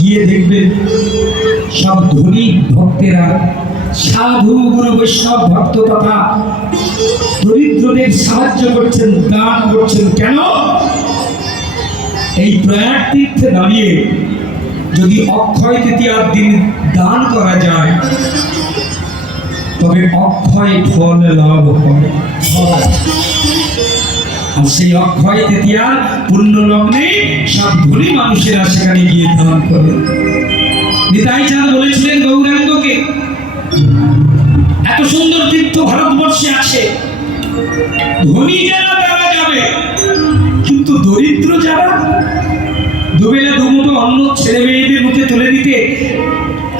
গিয়ে দেখবেন সব ধনী ভক্তেরা, সাধু গুরু বৈষ্ণব ভক্ত তথা দরিদ্রদের সাহায্য করছেন, দান করছেন। কেন? এই প্রয়াগ তীর্থে দাঁড়িয়ে যদি অক্ষয় তৃতীয়ার দিন দান করা যায় তবে অক্ষয় ফল লাভ হয়। আর সেই অক্ষয় তৃতীয়ার পুণ্য লগ্নে সব ধনী মানুষেরা সেখানে গিয়ে দান করে। নিতাই চাঁদ বলেছিলেন গৌরাঙ্গকে, এত সুন্দর তীর্থ ভারতবর্ষে আছে, ধনী যারা তারা যাবে, কিন্তু দরিদ্র যারা দুবেলা দুমুঠো অন্ন ছেলে মেয়েদের মুখে তুলে দিতে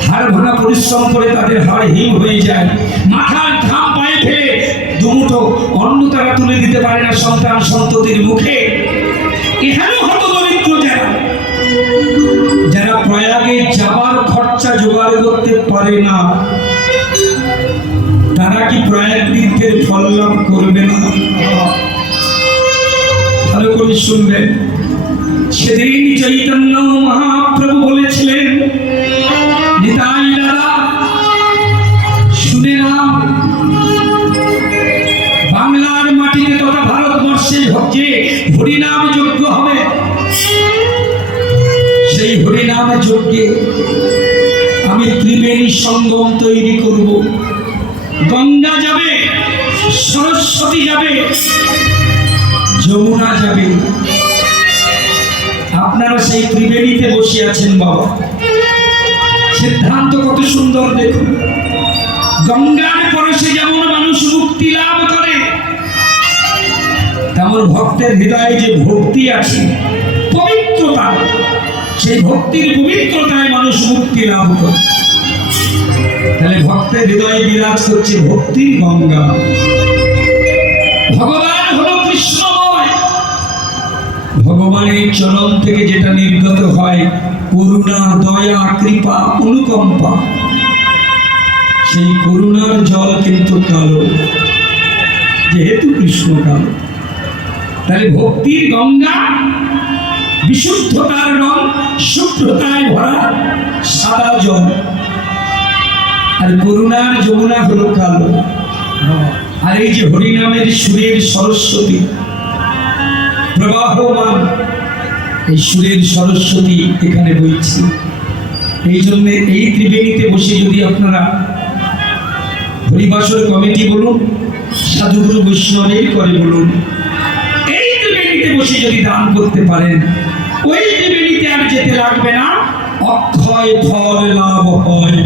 হাড় ভাঙা পরিশ্রম করে তাদের হাড় হিম হয়ে যায়, মাথার ঘাম পায়ে ফেলে দুমুঠো অন্ন তারা তুলে দিতে পারে না সন্তান সন্ততির মুখে। এখানেও হতো দরিদ্র যারা, যারা প্রয়াগে যাবার খরচা জোগাড় করতে পারে না, তারা কি প্রয়াগ তীর্থের ফল লাভ করবে না? ভালো করে শুনবেন। সেদিন চৈতন্য মহাপ্রভু বলেছিলেন, নিতাই দাদা শুনে নাও, বাংলার মাটিতে তথা ভারতবর্ষে যে হরিনাম যজ্ঞ হবে, সেই হরিনাম যজ্ঞে আমি ত্রিবেণী সঙ্গম তৈরি করব। গঙ্গা যাবে, সরস্বতী যাবে, যমুনা যাবে। আপনারা সেই ত্রিবেণীতে বসে আছেন বাবা, সিদ্ধান্ত কত সুন্দর দেখুন। গঙ্গার পরশে যেমন মানুষ মুক্তি লাভ করে, তেমন ভক্তের হৃদয়ে যে ভক্তি আছে, পবিত্রতা, সেই ভক্তির পবিত্রতায় মানুষ মুক্তি লাভ করে। তাহলে ভক্তের হৃদয়ে বিরাজ করছে ভক্তির গঙ্গা। ভগবান হলো কৃষ্ণময়, ভগবানের চরণ থেকে যেটা নির্গত হয় করুণা, দয়া, কৃপা, অনুকম্পা, সেই করুণার জল কিন্তু কালো, যেহেতু কৃষ্ণ কালো। তাহলে ভক্তির গঙ্গা বিশুদ্ধতার রং, শুভ্রতায় ভরা সাদা জল, আর করুণার যমুনা হলো কালো। আর এই যে হরিনামের সুরের সরস্বতী প্রবাহমান, এই সুরের সরস্বতী এখানে বইছে। এই জন্য এই ত্রিবেণীতে বসে যদি আপনারা হরিবাসর কমিটি বলুন, সাধুগুরু বৈষ্ণবের করে বলুন, এই ত্রিবেণীতে বসে যদি দান করতে পারেন, ওই ত্রিবেণীতে আর যেতে লাগবে না, অক্ষয় ফল লাভ হয়।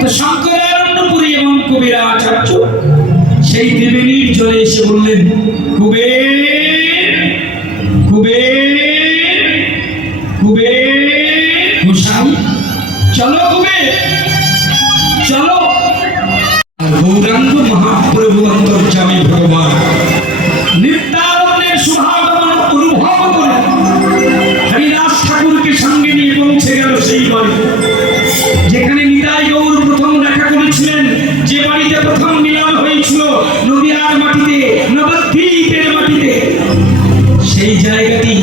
তো শঙ্করানন্দপুরী এবং কবিরা আচার্য সেই ত্রিবেণীর জলে এসে বললেন, কুবের কুবের কুবের গোসাই, চলো কুবের চলো। আর গৌরাঙ্গ মহাপ্রভু অন্তর্যামী ভগবান নিত্যানন্দের শুভাগমন অনুভব করে হরিদাস ঠাকুরকে সঙ্গে নিয়ে পৌঁছে গেল সেই বাড়ি, যেখানে নিতাই গৌর প্রথম দেখা করেছিলেন, যে বাড়িতে প্রথম মিলন হয়েছিল নদিয়ার মাটিতে, নবদ্বীপের মাটিতে। সেই জায়গাটি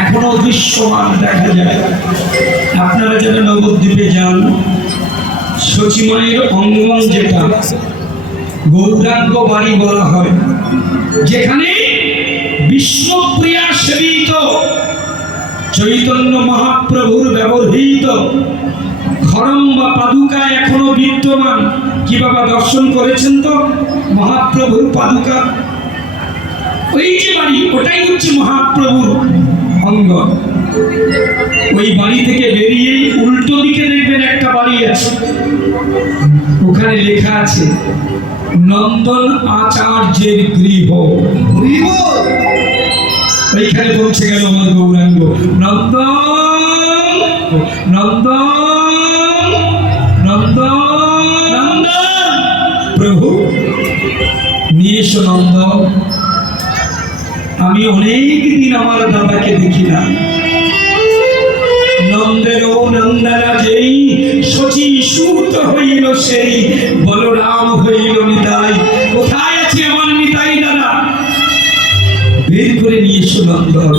এখনো দৃশ্যমান দেখা যায়। আপনারা যারা নবদ্বীপে যান, সচিমায়ের অঙ্গন যেটা গৌরাঙ্গ বাড়ি বলা হয়, যেখানে বিষ্ণুপ্রিয়া সেবিত চৈতন্য মহাপ্রভুর ব্যবহৃত খড়ম বা পাদুকা এখনো বিদ্যমান। কি বাবা দর্শন করেছেন তো মহাপ্রভুর পাদুকা? ওই যে বাড়ি, ওটাই হচ্ছে মহাপ্রভুর অঙ্গন। ওই বাড়ি থেকে বেরিয়ে উল্টো দিকে দেখবেন একটা বাড়ি আছে, ওখানে লেখা আছে নন্দন আচার্যের গৃহ। এইখানে পৌঁছে গেল আমার গৌরাঙ্গ। নন্দন নন্দন নন্দন নন্দন, প্রভু নিয়ে এসো নন্দন। আমি অনেক দিন আমার দাদাকে দেখি না। নন্দের নন্দনা যেই শচী সুত হইল, সেই বলরাম হইল নিতাই। কোথায় আছে আমার নিতাই দাদা? বের করে নন্দন।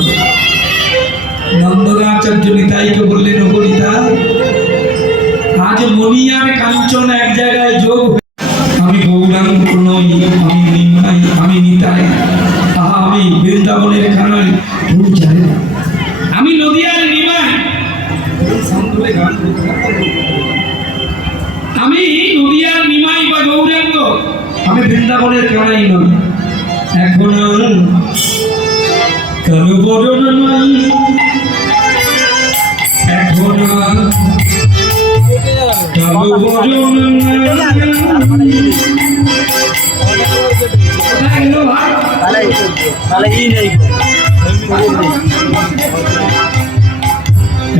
নন্দনাচার্য নিতাইকে বললেন, ওগো নিতাই, আজ মণি আর কাঞ্চন এক জায়গায় যোগ। আমি গৌরাঙ্গ নই, আমি নিমাই, আমি নিতাই, আহা আমি বৃন্দাবনের কানাই, তুমি জানে না আমি নদিয়ার নিমাই। আমি নদিয়ার নিমাই বা গৌরাঙ্গ, আমি বৃন্দাবনের কানাই নই। এখন কারো বরণ নই, এখন কারো বরণ নই।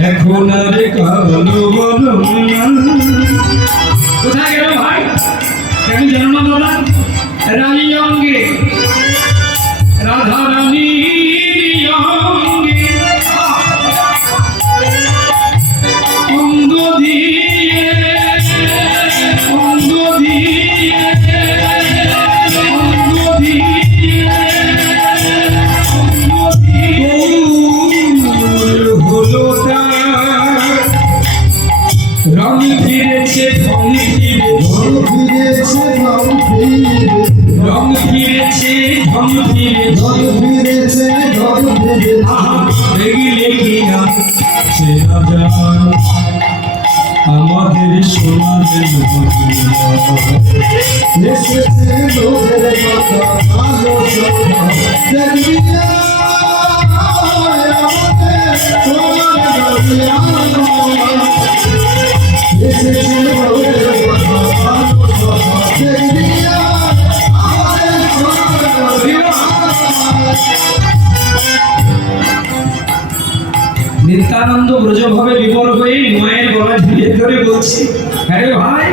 এখন আর কালো বরণ কোথায় গেল ভাই? কেন জন্ম দাদা রানী অঙ্গে, রাধা রানী অঙ্গে অঙ্গ দিয়ে, অঙ্গ দিয়ে, অঙ্গ দিয়ে, অঙ্গ দিয়ে হলো তার রং ফিরেছে, ঢং ফিরেছে, রং ফিরেছে, ঢং ফিরেছে, আহা দেখলে কিনা সে রাজার আমাদের সোনাদের এসেছে লোকের কথা আলোচনা, দেখবি না আমাদের সোনার দরিয়া, এসেছে লোকের কথা আলোচনা, দেখবি না আমাদের সোনার দরিয়া। নিত্যানন্দ ব্রজভাবে বিবর হয়ে মায়ের গলা ঝুলিয়ে ধরে বলছে, আরে ভাই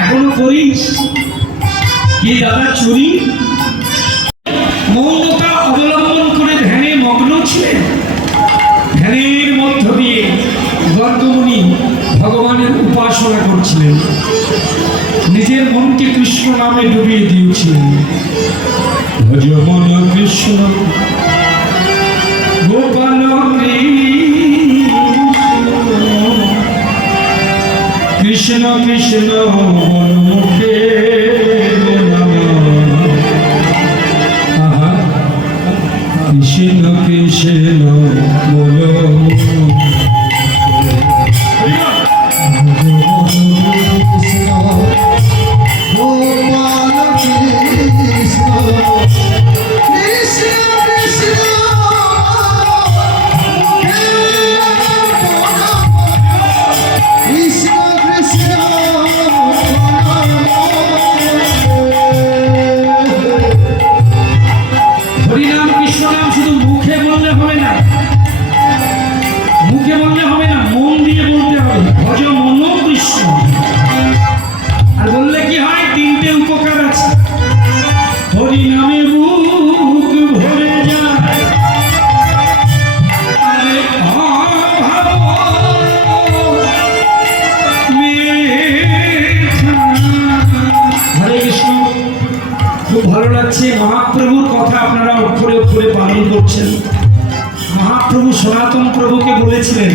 এখনো করিস কি দাদা চুরি? মৌনতা অবলম্বন করে ধ্যানে মগ্ন ছিলেন। ধ্যানের মধ্য দিয়ে গর্গমুনি ভগবানের উপাসনা করছিলেন, নিজের মনকে কৃষ্ণ নামে ডুবিয়ে দিয়েছিলেন। ভজ মন কৃষ্ণ গোপাল কৃষ্ণ কৃষ্ণ মুখে কৃষ্ণ কৃষ্ণ বলো ভালো লাগছে। মহাপ্রভুর কথা আপনারা অক্ষরে অক্ষরে পালন করছেন। মহাপ্রভু সনাতন প্রভুকে বলেছিলেন,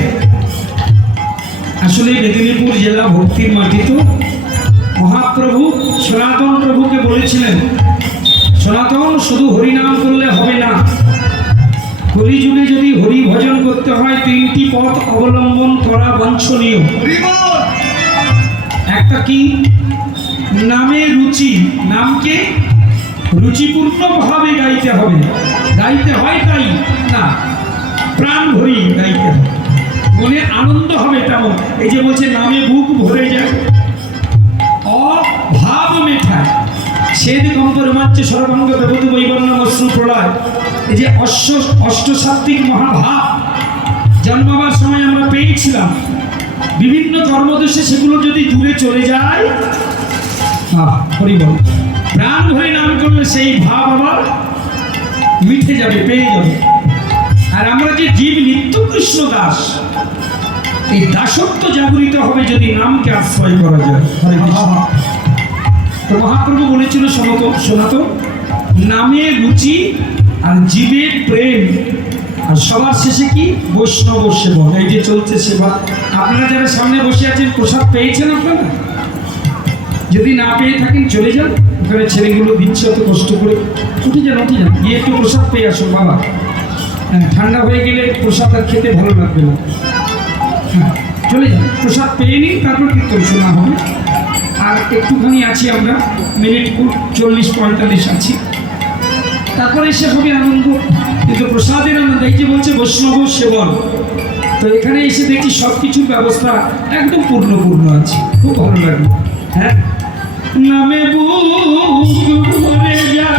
আসলে মেদিনীপুর জেলা ভক্তির মাটি তো, মহাপ্রভু সনাতন প্রভুকে বলেছিলেন, সনাতন শুধু হরিনাম করলে হবে না, কলিযুগে যদি হরি ভজন করতে হয় তিনটি পথ অবলম্বন করা বাঞ্ছনীয়। একটা কি? নামে রুচি, নামকে রুচিপূর্ণ ভাবে গাইতে হবে। গাইতে হয় তাই না, প্রাণ ভরি গাইতে হবে, মনে আনন্দ হবে তেমন। এই যে বলছে নামে বুক ভরে যায়, অভাব মেঠায় সেদ কম্পরমাচ্ছে সর্বাঙ্গ দেবত বৈবর্ণ অশ্রু প্রলয়। এই যে অষ্টসাত্ত্বিক মহাভাব জন্মাবার সময় আমরা পেয়েছিলাম, বিভিন্ন কর্মদোষে সেগুলো যদি দূরে চলে যায়, হরিবল প্রাণ ভরে নাম করলে সেই ভাব আবার মিঠে যাবে, পেয়ে যাবে। আর আমরা যে জীব নিত্য কৃষ্ণ দাস, এই দাসত্ব জাগরিত হবে যদি নামকে আশ্রয় করা যায়। হরে কৃষ্ণ। তো মহাপ্রভু বলেছিল সনাতন নামে রুচি আর জীবের প্রেম আর সবার শেষে কি বৈষ্ণব সেবন, এই যে চলছে সেবা। আপনারা যারা সামনে বসে আছেন প্রসাদ পেয়েছেন আপনারা? যদি না পেয়ে থাকেন চলে যান, ওখানে ছেলেগুলো দিচ্ছে অত কষ্ট করে। উঠে যান গিয়ে একটু প্রসাদ পেয়ে আসুন বাবা। হ্যাঁ, ঠান্ডা হয়ে গেলে প্রসাদ আর খেতে ভালো লাগবে না। হ্যাঁ, চলে যান, প্রসাদ পেয়ে নিন, তারপর কীর্তন শোনা হবে। আর একটুখানি আছি আমরা, মিনিট 40-45 আছি, তারপরে এসে হবে আনন্দ। কিন্তু প্রসাদের আনন্দ, এই যে বলছে বৈষ্ণব সেবন, তো এখানে এসে দেখছি সব কিছুর ব্যবস্থা একদম পূর্ণ আছে, খুব ভালো লাগলো। হ্যাঁ, নামে বুক ভরে যায়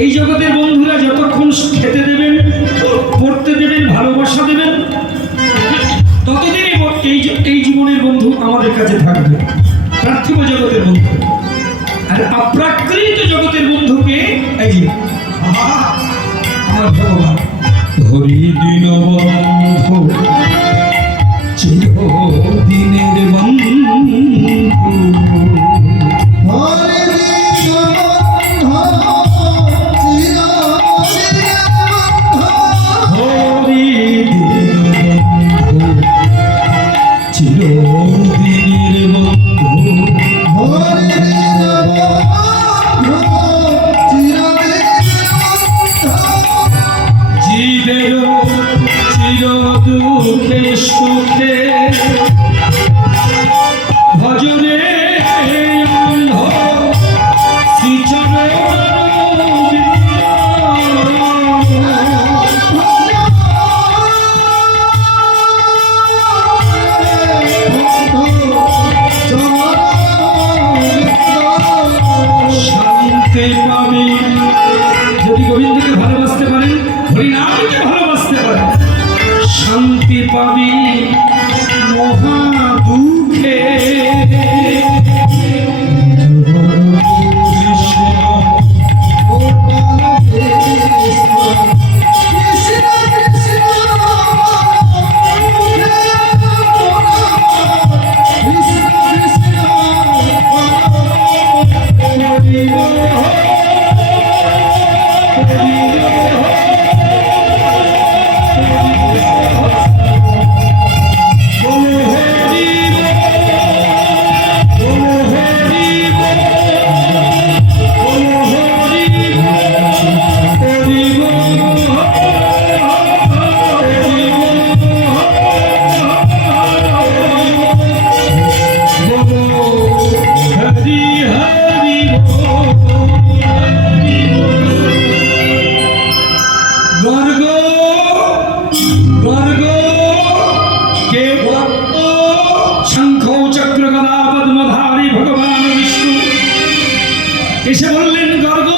এই জগতের বন্ধুরা যতক্ষণ খেতে দেবেন, পড়তে দেবেন, ভালোবাসা দেবেন, ততদিনই এই জীবনের বন্ধু আমাদের কাছে থাকবে, পার্থিব জগতের বন্ধু। আর অপ্রাকৃত জগতের বন্ধুকে এই যে আমার ভগবান হরি দিন বন্ধু, চিরদিনের বন্ধু, শান্তি পাবি মহা দুঃখে। এসে বললেন গর্গ,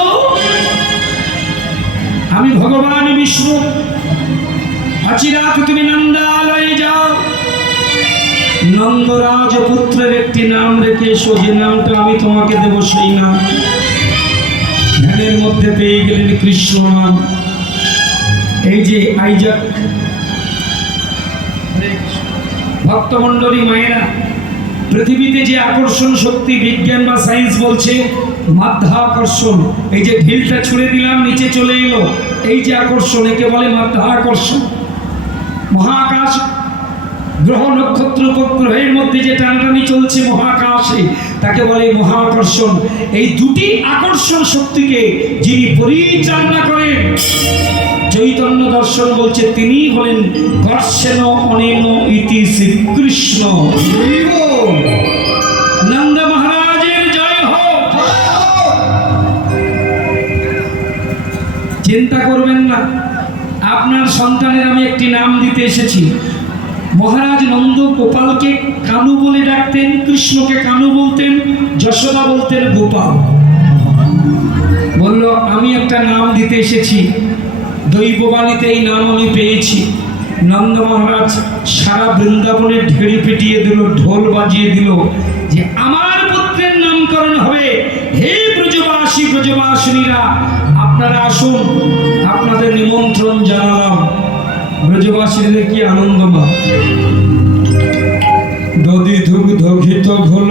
আমি ভগবান বিষ্ণু, আচিরাত তুমি নন্দালয়ে যাও, নন্দরাজ পুত্রের একটি নাম রেখে এসো, যে নামটা আমি তোমাকে দেব সেই নাম। ধ্যানের মধ্যে পেয়ে গেলেন কৃষ্ণ নাম। এই যে আইজাক ভক্তমণ্ডলী মায়েরা, পৃথিবীতে যে আকর্ষণ শক্তি বিজ্ঞান বা সায়েন্স বলছে মাধ্যাকর্ষণ, এই যে ঢিলটা ছুঁড়ে দিলাম নিচে চলে এলো, এই যে আকর্ষণ, একে বলে মাধ্যাকর্ষণ। মহাকাশ গ্রহ নক্ষত্র উপগ্রহের মধ্যে যে টানাটানি চলছে মহাকাশে, তাকে বলে মহাকর্ষণ। এই দুটি আকর্ষণ শক্তিকে যিনি পরিচালনা করেন, চৈতন্য দর্শন বলছে তিনি হলেন কর্ষেণ অনেন ইতি শ্রীকৃষ্ণ। নন্দ মহারাজের জয় হোক। চিন্তা করবেন না, আপনার সন্তানের আমি একটি নাম দিতে এসেছি। মহারাজ নন্দ গোপালকে কানু বলে ডাকতেন, কৃষ্ণকে কানু বলতেন, যশোদা বলতেন গোপাল। বলল আমি একটা নাম দিতে এসেছি, দৈববাণীতে এই নাম আমি পেয়েছি। নন্দ মহারাজ সারা বৃন্দাবনে ঢেড়ি পিটিয়ে দিল, ঢোল বাজিয়ে দিল যে আমার পুত্রের নামকরণ হবে। হে ব্রজবাসী ব্রজবাসিনীরা, আপনারা আসুন, আপনাদের নিমন্ত্রণ জানালাম। ব্রজবাসীদের কি আনন্দমা। দধি দুগ্ধ ঘিত ঘোল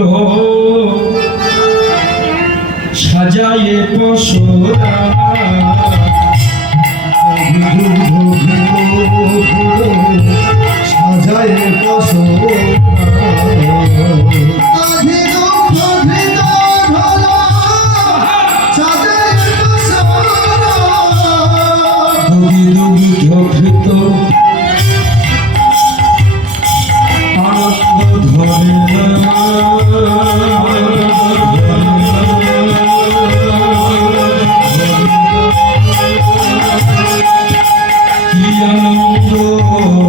সাজায়ে পশরা, সাজায়ে পশরা, দধি দুগ্ধ ঘৃত আনন্দ ধরে কি আনন্দ, কি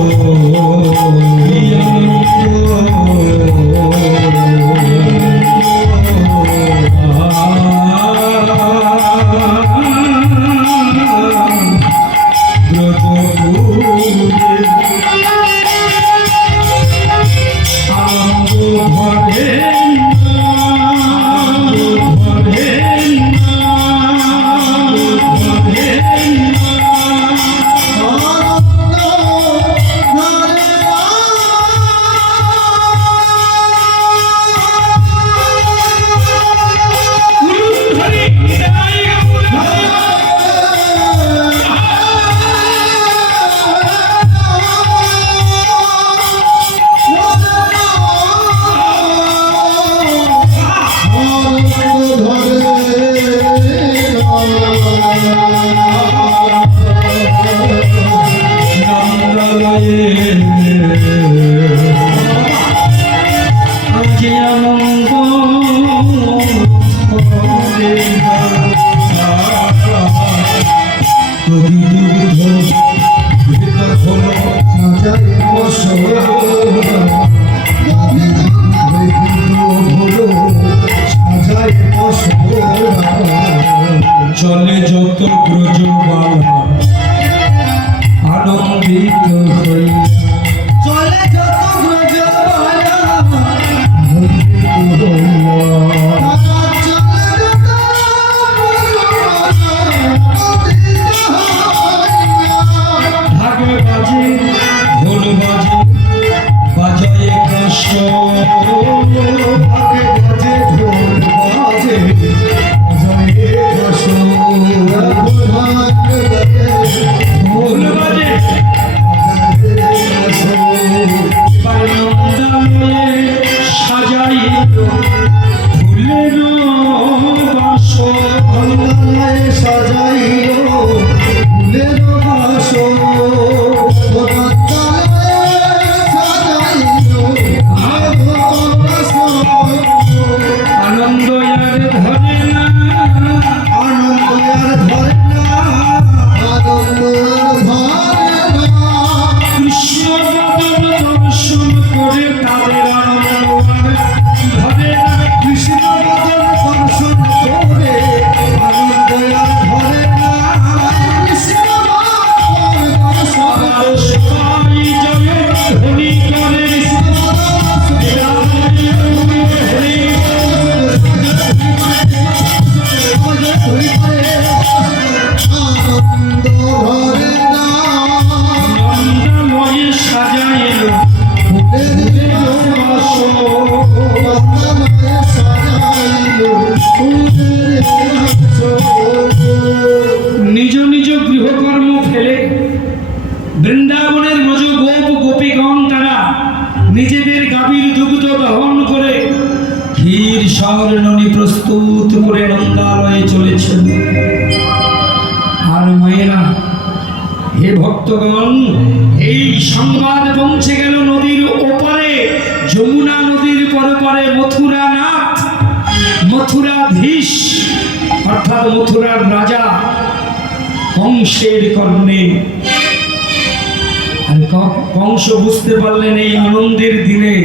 চলে যত ব্রজবালা আনন্দিত হই, চলে যত ব্রজবালা আনন্দিত হইয়া, চলে যত ঢাক বাজে ঢোল বাজে বাজায় কষ্ট, ভাগে বাজে ঢোল বাজে বাজায়ে কষ্ট, ভাগে বাজে ঢোল বাজে এবার নন্দালয়ে সাজাইল ফুলের বাসর, সাজাইল ফুলের বাসর, আনন্দ আর ধরে না, আনন্দ আর ধরে না, আনন্দ আর ধরে না, কৃষ্ণ বদন দর্শন করে তাদের আনন্দ আর ধরে না, কৃষ্ণ বদন দর্শন করে আনন্দ আর ধরে না, কৃষ্ণ বদন দর্শন আর সবাই জয় ধ্বনি করে আনন্দ ধরে না, নন্দময় সাজাইল ফুলের বাসর, বন্দনায় সাজাইল ফুলের বাসর। নিজ নিজ গৃহকর্ম ফেলে বৃন্দাবনের মজ গোপ গোপীগণ তারা নিজেদের গাভীর দুগ্ধ দহন করে ক্ষীর স্বর্ণনি প্রস্তুত করে নন্দালয়ে চলেছেন। আর মায়েরা হে ভক্তগণ, এই সংবাদ পৌঁছে গেল নদীর ওপারে, যমুনা নদীর পরপারে মথুরানাথ, মথুরাধীশ অর্থাৎ মথুরার রাজা কংসের কর্ণে। আর কংস বুঝতে পারলেন এই আনন্দের দিনে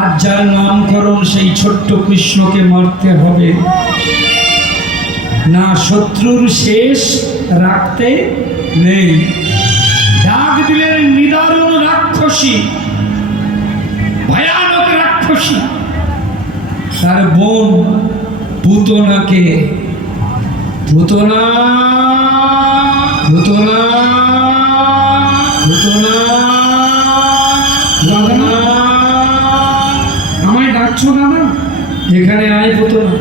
আজ যার নামকরণ সেই ছোট্ট কৃষ্ণকে মারতে হবে, না শত্রুর শেষ রাখতে নেই। ডাক দিলেন নিদারুণ রাক্ষসী, ভয়ানক রাক্ষসী, তার বোন পুতনাকে। পুতনা, পুতনা, পুতনা, পুতনা, আমায় ডাকছো না? এখানে আয় পুতনা,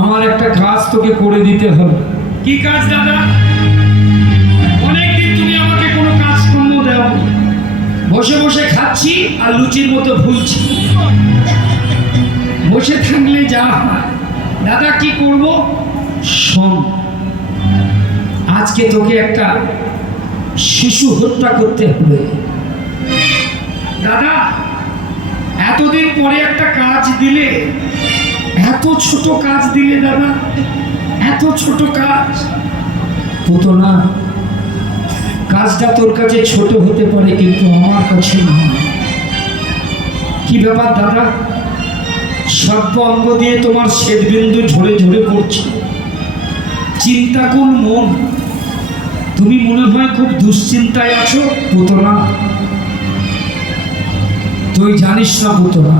আমার একটা কাজ তোকে করে দিতে হবে। কি কাজ দাদা? অনেকদিন তুমি আমাকে কোনো কাজকর্ম দাও, বসে বসে খাচ্ছি আর লুচির মতো ভুলছি, বসে থাকলে যা হয়। দাদা কি করব? শোন, আজকে তোকে একটা শিশু হত্যা করতে হবে। দাদা এতদিন পরে একটা কাজ দিলে, এত ছোট কাজ দিলে দাদা, এত ছোট কাজ। পুতনা, কাজটা তোর কাছে ছোট হতে পারে কিন্তু আমার কাছে নয়। কি ব্যাপার দাদা? সর্ব অঙ্গ দিয়ে তোমার শ্বেতবিন্দু ঝরে ঝরে পড়ছে, চিন্তাকুল মন, তুমি মনে হয় খুব দুশ্চিন্তায় আছো। পুতনা, তুই জানিস না পুতনা,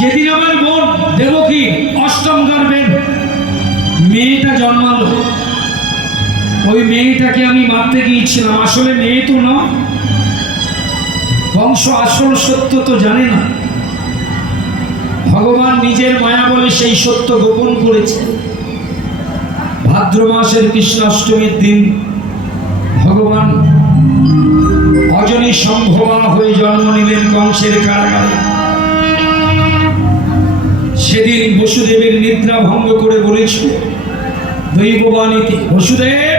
যেদিন আমার বোন দেবকী অষ্টম গর্ভের মেয়েটা জন্মালো, ওই মেয়েটাকে আমি মারতে গিয়েছিলাম। আসলে মেয়ে তো নয়, বংশ আসল সত্য তো জানে না। ভগবান নিজের মায়া বলে সেই সত্য গোপন করেছে। ভাদ্র মাসের কৃষ্ণাষ্টমীর দিন ভগবান অজনী সম্ভবা হয়ে জন্ম নিলেন কংসের কারাগারে। সেদিন বসুদেবের নিদ্রা ভঙ্গ করে বলেছিল দৈববাণীতে, বসুদেব,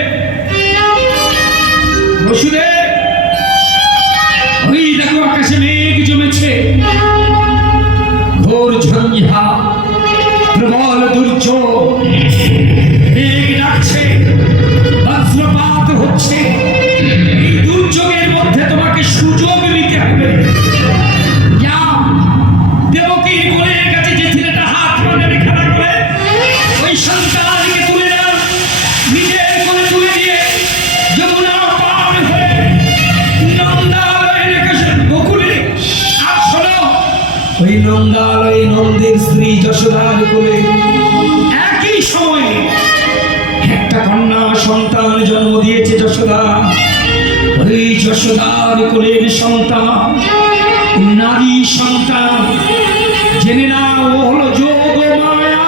বসুদেব, ওই দেখো আকাশে মেঘ জমেছে, ঘোর ঝঞ্ঝা, প্রবল দুর্যোগ, মেঘ ডাকছে, বজ্রপাত হচ্ছে। এই দুর্যোগের মধ্যে তোমাকে সুযোগ নিতে হবে। দেবকীর কোলের কাছে যে ছেলেটা হাত পানে খেলা করে, ওই সন্তানকে তুলে নাও, নিজের কোলে তুলে দিয়ে যমুনা পার হয়ে নন্দালয়ের কাছে গোকুলে। আর শোনো, ওই নন্দালয়ে নন্দের স্ত্রী যশোদার কোলে একই সময়ে একটা কন্যা সন্তান জন্ম দিয়েছে যশোদা। ওই যশোদার কোলের সন্তান নারী সন্তান, জেনে না ও হলো যোগ মায়া।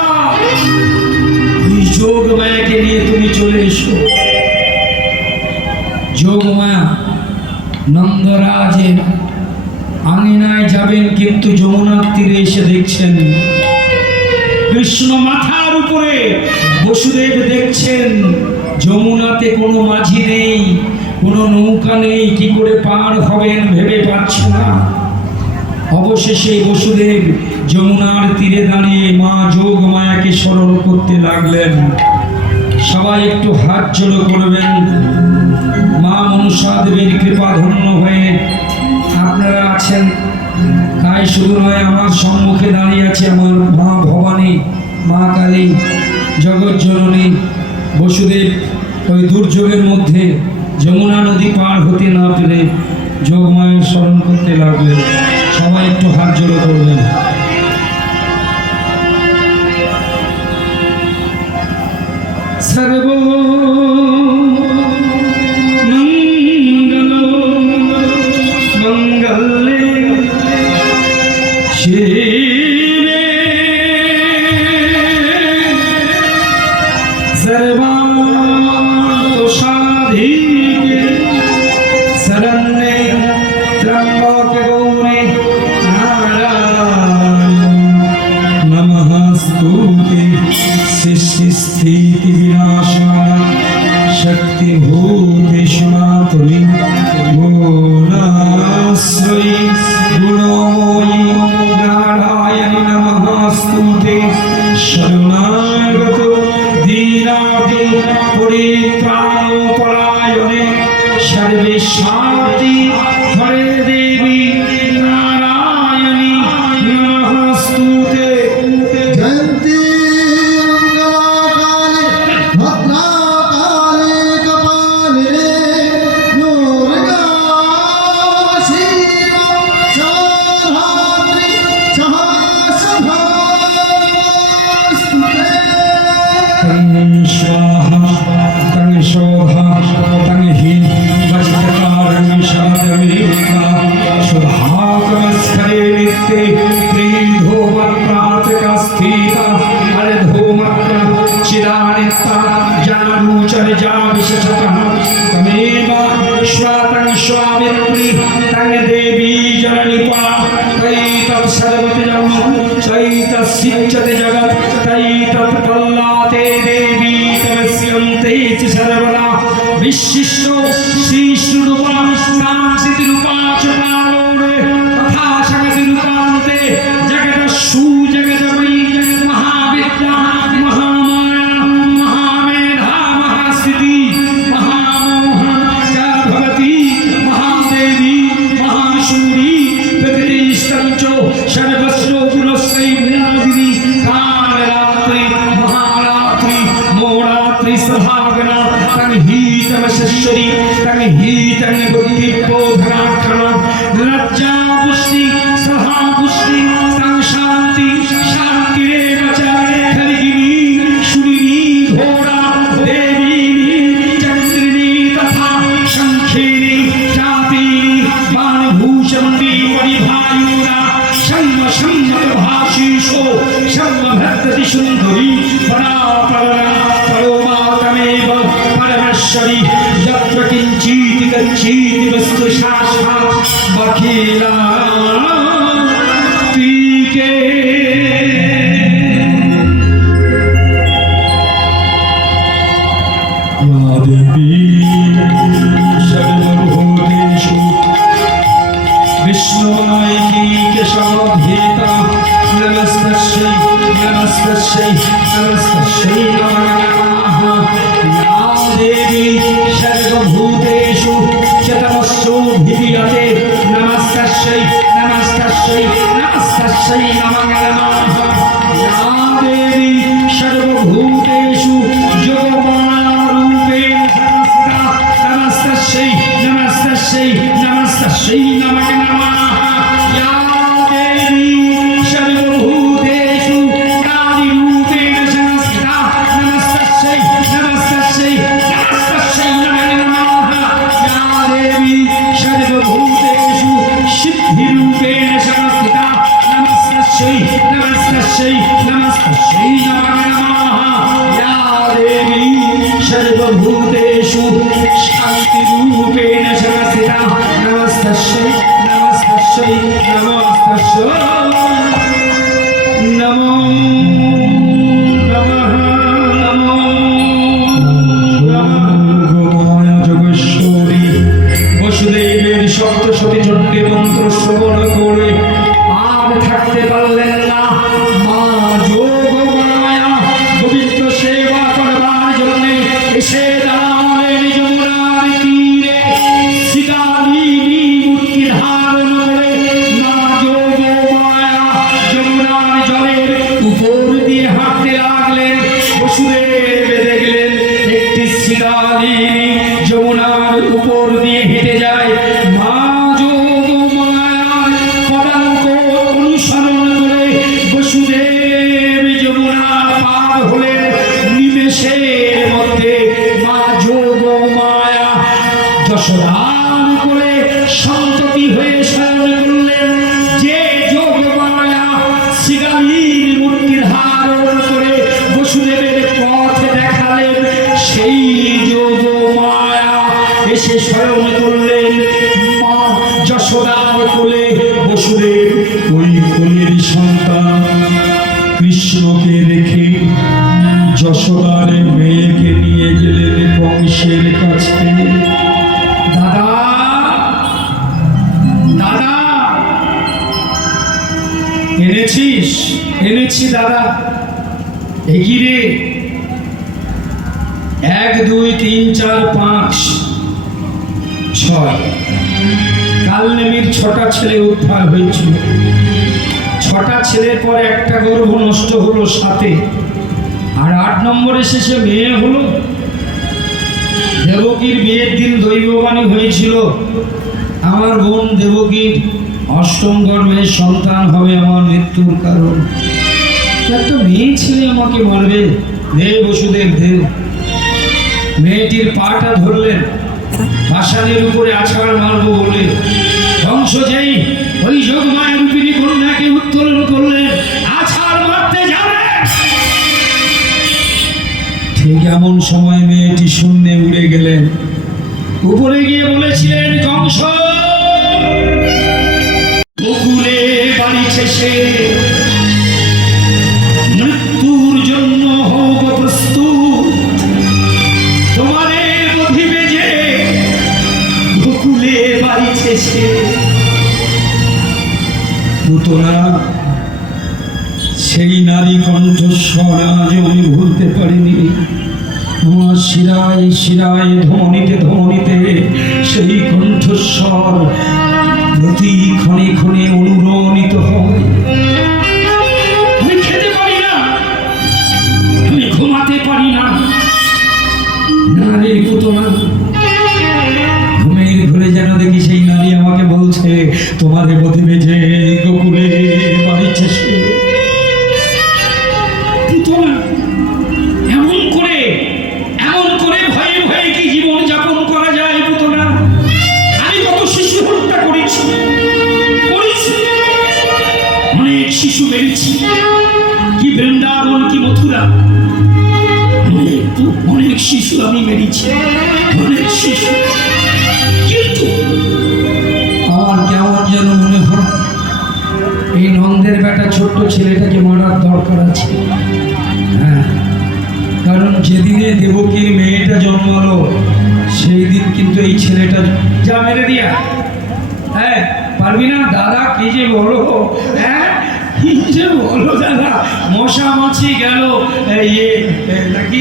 ওই যোগ মায়াকে নিয়ে তুমি চলে এসো। যোগ মায়া নন্দরাজের আঙিনায় যাবেন, কিন্তু যমুনার তীরে এসে দেখছেন কৃষ্ণ মাথার উপরে, বসুদেব দেখছেন যমুনাতে কোনো মাঝি নেই, কোনো নৌকা নেই, কি করে পার হবেন ভেবে পাচ্ছে না। অবশেষে বসুদেব যমুনার তীরে দাঁড়িয়ে মা যোগ মায়াকে স্মরণ করতে লাগলেন। সবাই একটু হাত জোড়ো করবেন। মা মনসা দেবীর কৃপা ধন্য হয়ে আপনারা আছেন, তাই শুধু নয়, আমার সম্মুখে দাঁড়িয়ে আছে আমার মা ভবানী, মা কালী, জগৎ জননী। বসুদেব ওই দুর্যোগের মধ্যে যমুনা নদী পার হতে না পেরে যোগমায়ের স্মরণ করতে লাগলেন। সবাই একটু হাত জোড়ো করবেন। সর্ব মঙ্গলে শিবে সর্বাসাধিকে শরণ্যে ত্র্যম্বকে গৌরি নারায়ণী নমস্তুতে। সৃষ্টি স্থিতি বিনাশায় शक्तिभूतेषु मातुली गुणाश्रयी गुणमयी नारायण नमस्तुते शरणागत दीनार्ते परित्राणपरायणे सर्वेशान्ति हरे देवी नारायणी नमस्तुते जयन्ती मंगलाकाले भद्राकाले कपालिने दुर्गा शिवा शाधात्री सहस्रभास्तुते तं स्वाहा तं शोभा तं हि वज्रकारं शादमेका सुधाकमस्करे नित्ये त्रिधोमप्रातकस्थिता अर्धोमक्र चिरानित्ता जानुचर्या विशेषतः तमेव श्वातं स्वामित्री तं देवी जननिपा तैतत् सर्वतिजं चैतस्सिच्यते जगत् तैतत् पल्लाते देवी तमस्यन्ते च सर्वदा विशिष्टो श्रीश्रुरूपा सांसितिरूपा च कालोरे तथा शक्तिरूपान्ते जगदस्सु जगदमयी महाविद्या महामाया महामेधा महास्थिति महामोहा च भवति महादेवी महाशूरी प्रतिष्ठं च सर्वस्व गुणस्यै विराजिनी कालरात्रि महारात्रि मोरात्रि सभागना तन्हीतमशश्वरी तन्हीतं बुद्धिबोधनाक्षणा लज्जा पुष्टि सहा पुष्टि तं शान्ति शान्तिरेव च खड्गिनी शूलिनी घोरा देवीनी चन्द्रिणी तथा शङ्खिनी चापीनी बाणभूषन्ती परिभायुना शम्मभाषीषो शम्मभद्रति सुन्दरी परापरा परोमातमेव परमेश्वरी यत्र किञ्चित् गच्छीति वस्तु शाश्वत बखिला तीके या देवी सर्वभूतेषु विष्णुमायिकी केशवभीता नमस्तस्यै नमस्तस्यै नमस्तस्यै नमः या देवी सर्वभूतेषु चतमस्सु भिद्यते नमस्तस्यै नमस्तस्यै नमस्तस्यै नमः या देवी सर्वभूतेषु योगमायारूपेण संस्थिता नमस्तस्यै नमस्तस्यै नमस्तस्यै नमः या देवी सर्वभूतेषु कालिरूपेण संस्थिता नमस्तस्यै नमस्तस्यै नमस्तस्यै नमः या देवी सर्वभूतेषु सिद्धिरूपेण संस्थिता नमस्तस्यै नमस्तस्यै नमस्तस्यै नमः या देवी सर्वभूतेषु शान्तिरूपेण संस्थिता नमस्तस्यै नमस्तस्यै नमस्तस्यै नमो नमः नमो गोमाया যোগেশ্বরী বসুদেবের সপ্তশতী চণ্ডী মন্ত্র শ্রবণ করে আর থাকতে পারলেন না মা যোগমায়া গোবিন্দ সেবা করবার জন্য এসে দাঁড়ালেন যমুনার তীরে শিকারিনী মূর্তি ধারণ করে মা যোগমায়া যমুনার জলের উপর দিয়ে হাঁটতে লাগলেন বসুদেব দেখলেন একটি শিকারিনী যমুনার উপর দিয়ে হেঁটে যায় মা যোগমায়ার পদাঙ্ক অনুসরণ করে বসুদেব যমুনা পার হলেন নিমেষের মধ্যে মা যোগমায়া যশোদান করে সন্ততি হয়ে শয়ন করলেন যে যোগমায়া শিকারির মূর্তি ধারণ করে বসুদেবের পথ দেখালেন সেই যোগমায়া এসে শয়ন করলেন মা যশোদার কোলে বসুদেব ওই কোলের সন্তান কৃষ্ণকে রেখে যশোদার মেয়েকে নিয়ে গেলেন কংস কলসের কাছে। দাদা, দাদা, এনেছিস? এনেছি দাদা। এগিয়ে রে, 1 2 3 4 5 6। কালনেমির 6টা ছেলে উদ্ধার হয়েছিল। 6টা ছেলের পর একটা গর্ভ নষ্ট হলো 7-এ, আর 8 নম্বরে শেষে মেয়ে হলো। দেবকীর বিয়ের দিন দৈববাণী হয়েছিল, আমার বোন দেবকীর 8ম গর্ভে সন্তান হবে আমার মৃত্যুর কারণ। একটা মেয়ে ছেলে আমাকে মারবে, দেব বসুদেব দেব। মেয়েটির পাটা ধরলেন, পাষাণের উপরে আছাড় মারবো বলে ধ্বংস যেই ওই যোগমায় রূপিণী কন্যাকে উত্তোলন করলেন, আছাড় মারতে যাবে। ঠিক এমন সময় মেয়েটি শূন্যে উড়ে গেলেন। উপরে গিয়ে বলেছিলেন, কংস গোকুলে বাড়ি শেষে মৃত্যুর জন্য হোক প্রস্তুত, তোমারে বধিবে যে গোকুলে বাড়ি শেষে। পুতনা, সেই নারী কণ্ঠস্বর আজ আমি ভুলতে পারিনি। আমার শিরায় শিরায় ধমনীতে ধমনীতে সেই কণ্ঠস্বর প্রতি ক্ষণে ক্ষণে অনুরণিত হয়। আমি খেতে পারি না, আমি ঘুমাতে পারি না। না রে পুতনা, ঘুমের ঘুরে যেন দেখি সেই নারী আমাকে বলছে, তোমারে বধিবে যে গোকুলে বাড়ি শেষে। পুতনা, এমন করে ভয়ে ভয়ে কি জীবন যাপন করা যায় পুতনা? আমি কত শিশু হত্যা করেছি, অনেক শিশু মেরেছি, কি বৃন্দাবন কি মথুরা, অনেক শিশু আমি মেরেছি, অনেক শিশু। কিন্তু আমার কেমন যেন মনে হয় এই নন্দের বেটা ছোট্ট ছেলেটাকে মারার দরকার আছে। হ্যাঁ, কারণ যেদিনে দেবকীর মেয়েটা জন্মালো সেই দিন কিন্তু এই ছেলেটা যা মেরে দিয়া। হ্যাঁ, পারবি না দাদা? কি যে বলো, হ্যাঁ কি যে বলো দাদা। মশা মাছি গেল, ইয়ে নাকি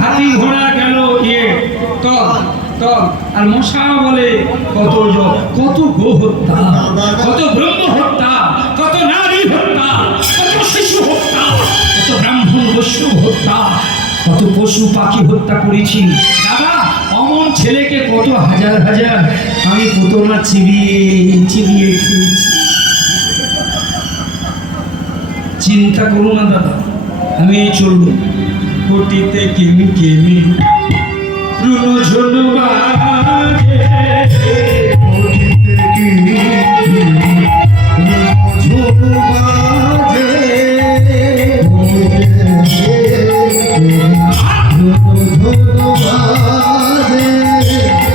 হাতি ঘোড়া গেল, ইয়ে তল তল, আর মশা বলে কত কত গো হত্যা, কত ব্রহ্ম হত্যা, কত নারী হত্যা, কত শিশু হত্যা, কত ব্রাহ্মণ বৈষ্ণব হত্যা, কত পশু পাখি হত্যা করেছি দাদা। অমন ছেলেকে কত হাজার হাজার আমি পুতনা চিবিয়ে চিবিয়ে খেয়েছি। চিন্তা করো না দাদা, আমি চলবো কোটিতে কিমি কিমি রুনো ঝুনো বাজে, কোটিতে কিমি কিমি রুনো ঝুনো বাজে,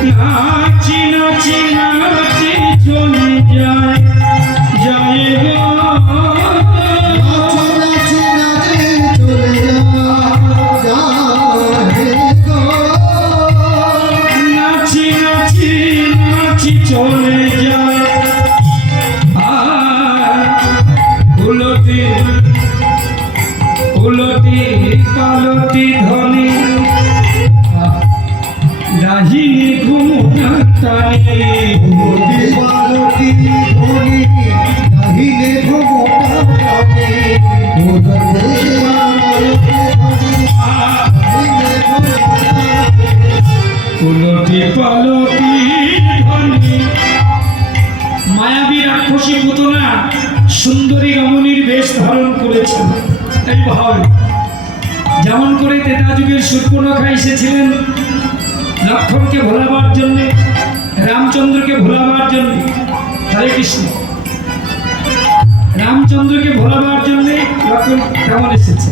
নাচি নাচি নাচি চলে যায় যায় গো, নাচি নাচি চলে যায় গো, নাচি নাচি নাচি চলে যায়। আর উলটি উলটি পালটি ধনি দাহিনী ঘুমটা টানে, উলটি পালটি ধনি দাহিনে ঘুমটা টানে, ওদের দেশে আলোকে ধনি দাহিনে ঘুমটা উলটি পালটি ধনি। মায়াবী রাক্ষসী পুতনা সুন্দরী রমণীর বেশ ধারণ করেছেন। এই ভাব যেমন করে তেতা যুগের শূর্পণখা এসেছিলেন লক্ষ্মণকে ভোলাবার জন্যে, রামচন্দ্রকে ভোলাবার জন্যে। হরে কৃষ্ণ। রামচন্দ্রকে ভোলাবার জন্যে লক্ষ্মণ কেমন এসেছে।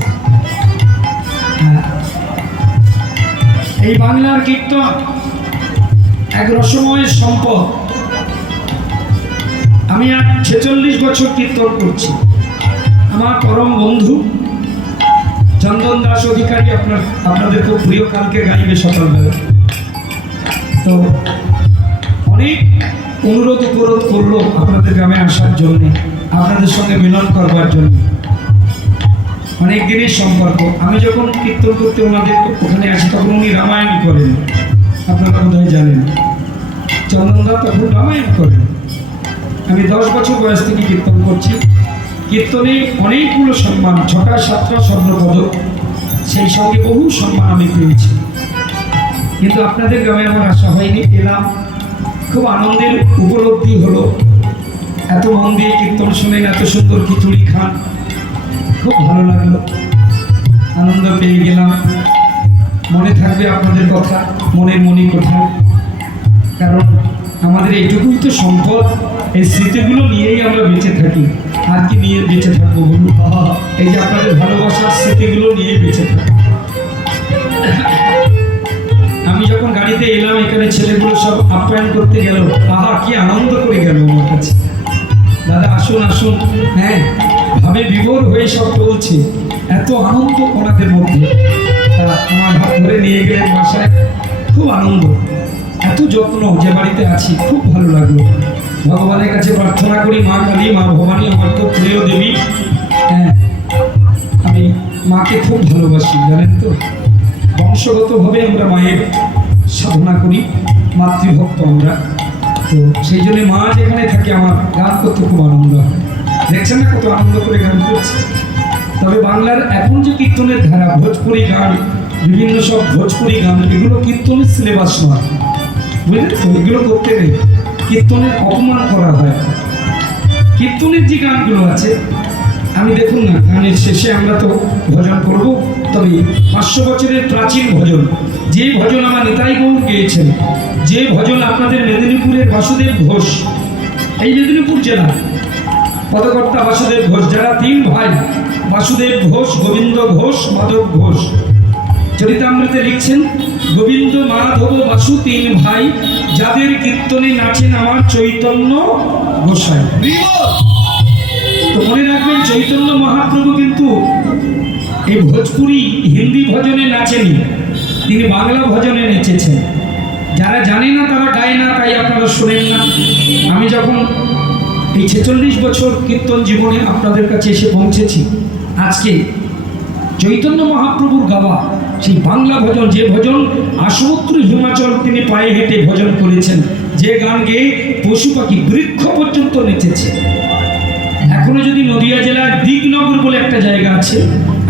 এই বাংলার কীর্তন এক রসময় সম্পদ। আমি আর 46 বছর কীর্তন করছি। আমার পরম বন্ধু চন্দন দাস অধিকারী আপনাদের খুব প্রিয়, কালকে গাইবে সকালবেলা। অনুরোধ উপরোধ করলো আপনাদের গ্রামে আসার জন্য, আপনাদের সঙ্গে মিলন করবার জন্য। অনেক দিনের সম্পর্ক। আমি যখন কীর্তন করতে ওনাদের ওখানে আসি তখন উনি রামায়ণ করেন, আপনারা বোধহয় জানেন। চন্দনদা তখন রামায়ণ করেন। আমি 10 বছর বয়স থেকে কীর্তন করছি। কীর্তনে অনেকগুলো সম্মান, 6টা 7টা স্বর্ণপদক, সেই সঙ্গে বহু সম্মান আমি পেয়েছি। কিন্তু আপনাদের গ্রামে আমার আসা হয়নি, এলাম। খুব আনন্দের উপলব্ধি হলো, এত মন দিয়ে কীর্তন শুনেন, এত সুন্দর খিচুড়ি খান, খুব ভালো লাগলো, আনন্দ পেয়ে গেলাম। মনে থাকবে আপনাদের কথা, মনের মনি কোথায়, কারণ আমাদের এইটুকুই তো সম্পদ। এই স্মৃতিগুলো নিয়েই আমরা বেঁচে থাকি। আর কি নিয়ে বেঁচে থাকবো বলুন? এই যে আপনাদের ভালোবাসার স্মৃতিগুলো নিয়ে বেঁচে থাকি। আমি যখন গাড়িতে এলাম এখানে, ছেলেগুলো সব আপ্যায়ন করতে গেল, আহা কি আনন্দ করে গেল আমার কাছে। দাদা আসুন আসুন, হ্যাঁ, ভাবে বিভোর হয়ে সব চলছে, এত আনন্দ ওনাদের মধ্যে। তা আমার হাত ধরে নিয়ে গেলেন বাসায়, খুব আনন্দ, এত যত্ন। যে বাড়িতে আছি খুব ভালো লাগলো। ভগবানের কাছে প্রার্থনা করি, মা কালী, মা ভবানী আমার খুব প্রিয় দেবী। হ্যাঁ, আমি মাকে খুব ভালোবাসি, জানেন তো। বংশগতভাবে আমরা মায়ের সাধনা করি, মাতৃভক্ত আমরা। তো সেই জন্য মা যেখানে থাকে আমার গান করতে খুব আনন্দ হয়। দেখছেন না কত আনন্দ করে গান করছে। তবে বাংলার এখন যে কীর্তনের ধারা, ভোজপুরি গান, বিভিন্ন সব ভোজপুরি গান, এগুলো কীর্তনের সিলেবাস নয়, বুঝলেন তো। এগুলো করতে নেই, কীর্তনের অপমান করা হয়। কীর্তনের যে গানগুলো আছে, আমি দেখুন না, গানের শেষে আমরা তো ভজন করব, তবে 500 বছরের প্রাচীন ভজন, যে ভজন আমার নিতাই গৌর গেয়েছেন, যে ভজন আপনাদের মেদিনীপুরের বাসুদেব ঘোষ, এই মেদিনীপুর জেলা পদকর্তা বাসুদেব ঘোষ, যারা 3 ভাই, বাসুদেব ঘোষ, গোবিন্দ ঘোষ, মাধব ঘোষ, চরিতামৃতে লিখছেন, গোবিন্দ মাধব বাসু 3 ভাই, যাদের কীর্তনে নাচেন আমার চৈতন্য গোসাই। তো মনে রাখবেন, চৈতন্য মহাপ্রভু কিন্তু এই ভোজপুরি হিন্দি ভজনে নাচেনি, তিনি বাংলা ভজনে নেচেছেন। যারা জানে না তারা গায় না, তাই আপনারা শোনেন না। আমি যখন এই 46 বছর কীর্তন জীবনে আপনাদের কাছে এসে পৌঁছেছি, আজকে চৈতন্য মহাপ্রভুর গাওয়া সেই বাংলা ভজন, যে ভজন আসমুদ্র হিমাচল তিনি পায়ে হেঁটে ভজন করেছেন, যে গান গেয়ে পশু পাখি বৃক্ষ পর্যন্ত নেচেছে। এখনো যদি নদিয়া জেলার দিকনগর বলে একটা জায়গা আছে,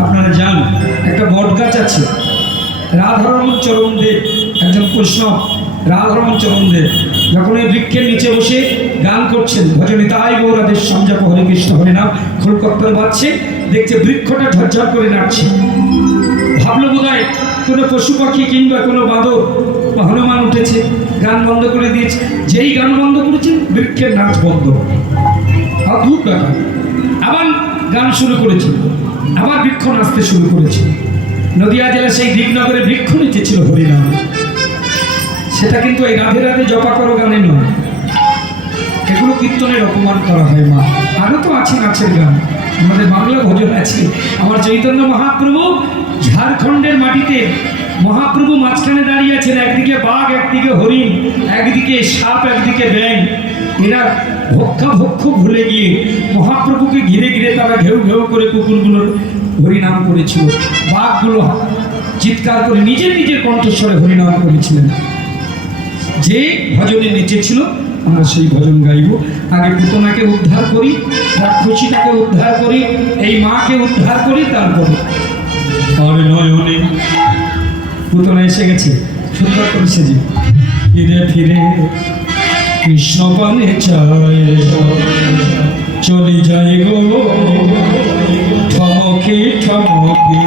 আপনারা যান, একটা বট গাছ আছে। রাধারমণ চরণ দেব, একজন বৈষ্ণব, রাধারমণ চরণ দেব যখন এই বৃক্ষের নিচে বসে গান করছেন, ভজনে তাই গৌরাদের সংজাপ হরে কৃষ্ণ হরে নাম, খোলকত্তর বাজছে, দেখছে বৃক্ষটা ঝরঝর করে নাচছে। ভাবলো বোধহয় কোনো পশু পাখি কিংবা কোনো বাঁদর বা হনুমান উঠেছে, গান বন্ধ করে দিয়েছে। যেই গান বন্ধ করেছেন, বৃক্ষের নাচ বন্ধ। অদ্ভুত ব্যাপার। আবার গান শুরু করেছিল, আবার বৃক্ষ নাচতে শুরু করেছে। নদিয়া জেলা সেই দিকনগরে বৃক্ষ নিচে ছিল হরিনাম। সেটা কিন্তু এই রাধে রাধে জপা করো গানে নয়, এগুলো কীর্তনের অপমান করা হয়। মা আরও তো আছে নাচের গান, আমাদের বাংলা ভজন আছে। আমার চৈতন্য মহাপ্রভু ঝাড়খণ্ডের মাটিতে, মহাপ্রভু মাঝখানে দাঁড়িয়ে আছেন, একদিকে বাঘ, একদিকে হরিণ, একদিকে সাপ, একদিকে ব্যাঙ। এরা ভক্ষ ভুলে গিয়ে মহাপ্রভুকে ঘিরে ঘিরে তারা ঘেউ ঘেউ করে কুকুরগুলোর হরিনাম করেছিল। বাঘগুলো চিৎকার করে নিজের নিজের কণ্ঠস্বরে হরিনাম করেছিলেন। যে ভজনে নেচেছিল, আমরা সেই ভজন গাইব। আগে পুতনাকে উদ্ধার করি, রাক্ষসীটাকে উদ্ধার করি, এই মাকে উদ্ধার করি, তারপরে আর নয়নে পুতনা এসে গেছে, সুন্দর করে সেজে ফিরে ফিরে কৃষ্ণ পানে চায়, চলে যাই গো ঠমকে ঠমকে,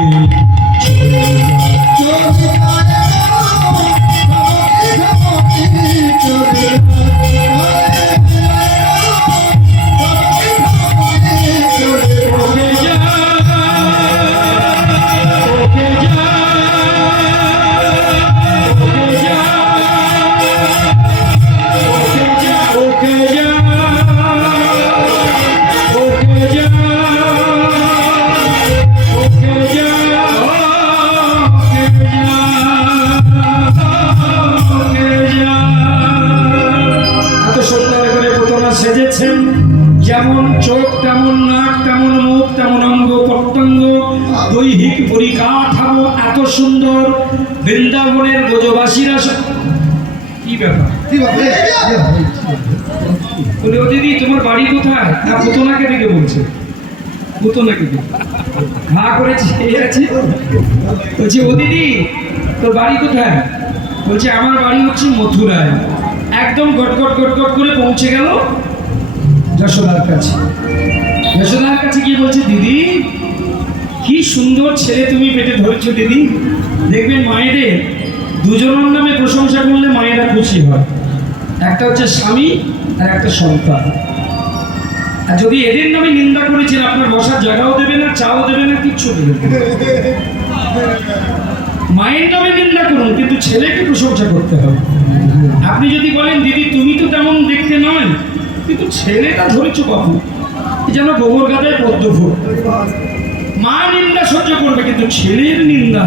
সুন্দর বৃন্দাবনের ব্রজবাসীরা কি ব্যাপার কি বাবা বলে, ও দিদি তোমার বাড়ি কোথায়? না পুতনাকে দেখে বলছে, পুতনাকে দেখে হা করে চেয়ে আছে। বলছে ও দিদি তোর বাড়ি কোথায়? বলছে আমার বাড়ি হচ্ছে মথুরায়। একদম গটগট গটগট করে পৌঁছে গেল যশোদার কাছে। যশোদার কাছে গিয়ে বলছে দিদি কি সুন্দর ছেলে তুমি পেটে ধরেছো দিদি। দেখবেন মায়েদের দুজনের নামে প্রশংসা করলে মায়েরা খুশি হয়, একটা হচ্ছে স্বামী আর একটা সন্তান। আর যদি এদের নামে নিন্দা করেছেন আপনার বসার জায়গাও দেবে না, চাও দেবে না, কিচ্ছু দেবে না। মায়ের নামে নিন্দা করুন কিন্তু ছেলেকে প্রশংসা করতে হবে। আপনি যদি বলেন দিদি তুমি তো তেমন দেখতে নয় কিন্তু ছেলেটা ধরেছো বাবু, যেন গোবর গাদায় পদ্ম ফুল। মা নিন্দা সহ্য করবে কিন্তু ছেলের নিন্দা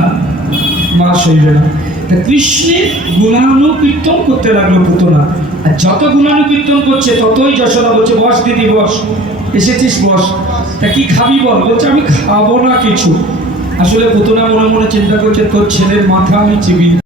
মা সইবে না। তা কৃষ্ণের গুণানুকীর্তন করতে লাগলো পুতনা, আর যত গুণানুকীর্তন করছে ততই যশোদা বলছে বস দিদি বস, এসেছিস বস, তা কি খাবি বল? বলছে আমি খাবো না কিছু। আসলে পুতনা মনে মনে চিন্তা করছে তোর ছেলের মাথা আমি চিবিয়ে